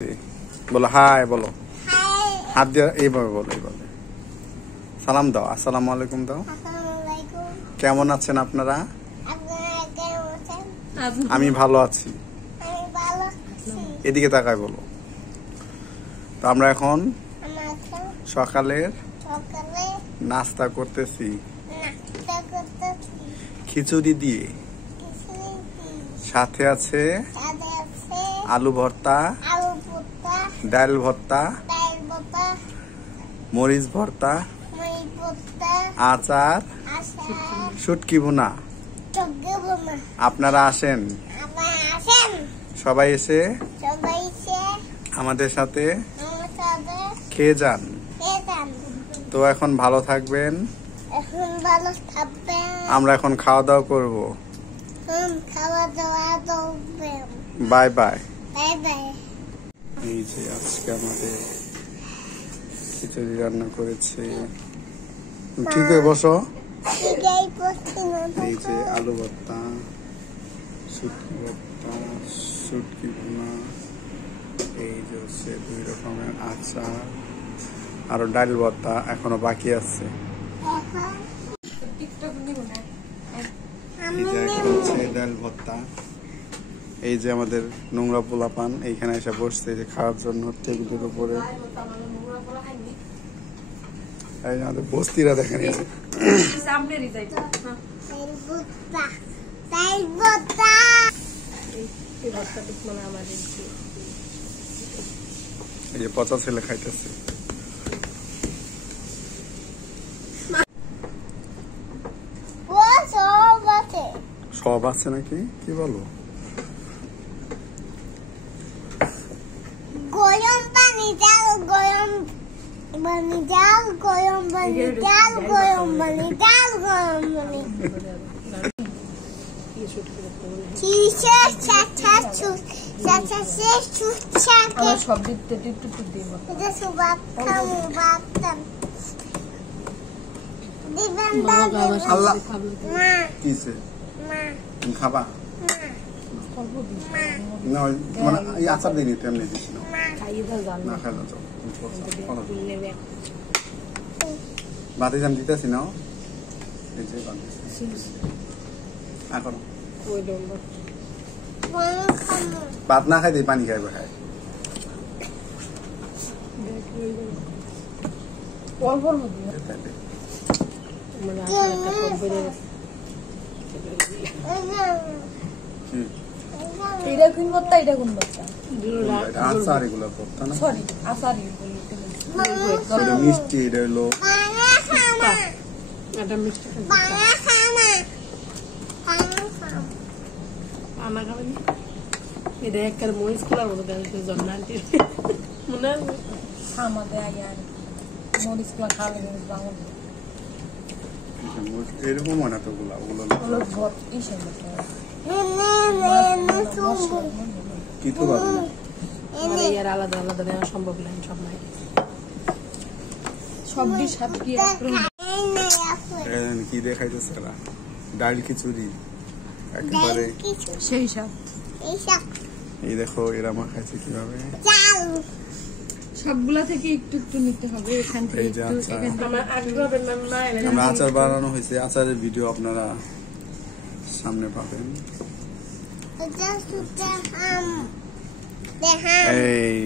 বলো হাই, বলো হাত দিয়ে এইভাবে বলো, এইভাবে সালাম দাও, আসসালামু আলাইকুম দাও। কেমন আছেন আপনারা? আমি ভালো আছি। এদিকে তাকায় বলো। তো আমরা এখন সকালের নাস্তা করতেছি খিচুড়ি দিয়ে, সাথে আছে আলু ভর্তা, ডাল ভর্তা, মরিচ ভর্তা, আচার, শুটকি ভুনা। আপনারা আসেন, সবাই এসে আমাদের সাথে খেয়ে যান। তো এখন ভালো থাকবেন, আমরা এখন খাওয়া দাওয়া করবো। Bye bye. এই যে আজকে আমাদের খিচুড়ি রান্না করেছে, ঠিক হয়ে বসো। এই যে আলু ভর্তা, শুটকি ভর্তা, শুটকি ভুনা, এই যে হচ্ছে 2 রকমের আচার, আরো ডাল ভর্তা এখনো বাকি আছে। এই যে হচ্ছে ডাল ভর্তা। এই যে আমাদের নোংরা পোলাপান এইখানে এসে বসছে যে খাওয়ার জন্য টেবিলের উপরে। আমাদের বস্তিরা দেখেন, এই যে পচা ছেলে খাইতেছে। সব আছে নাকি, কি বলো? গরম পানি ডাল, গরম পানি ডাল, গরম পানি ডাল, গরম পানি ডাল, গরম পানি। সব দিতে একটু দিব। এটা সুবাত খামু বাতন দিবেন দাদা। আল্লাহ মা কিছে মা তুমি খাবা না? মানে এই আচার দিই নিতে এমনি দিস না, খাইয়ে দাও, জান না খাই যাও। বাতি জান দিতেছি না, এই যে বাতিছি এখন। ভাত না খাই দিই, পানি খাইবে খাই। এটা কোন ভর্তা, এটা কোন ভর্তা? আচার এগুলো ভর্তা না, সরি আচার। এটা মিষ্টি, এটা হলো এটা মিষ্টি। আমার খাবেন এটা একটা মরিচ খোলার মতো জন্য আনটি মনে আছে আমাদের আগে আর মরিচ খোলা খাওয়ালে বাঙাল এরকম হয় না তো, ওগুলো কি তো পারবো না, আলাদা আলাদা নেওয়া সম্ভব না। সব নাই, সব ডিশ হাত কি কি দেখাইতেছে এরা? ডাল খিচুড়ি একেবারে সেই সব। এই দেখো এরা মাখাইছে কিভাবে। সবগুলা থেকে একটু একটু নিতে হবে এখান থেকে। এই যে আমরা আচার বানানো হয়েছে, আচারের ভিডিও আপনারা সামনে পাবেন। এই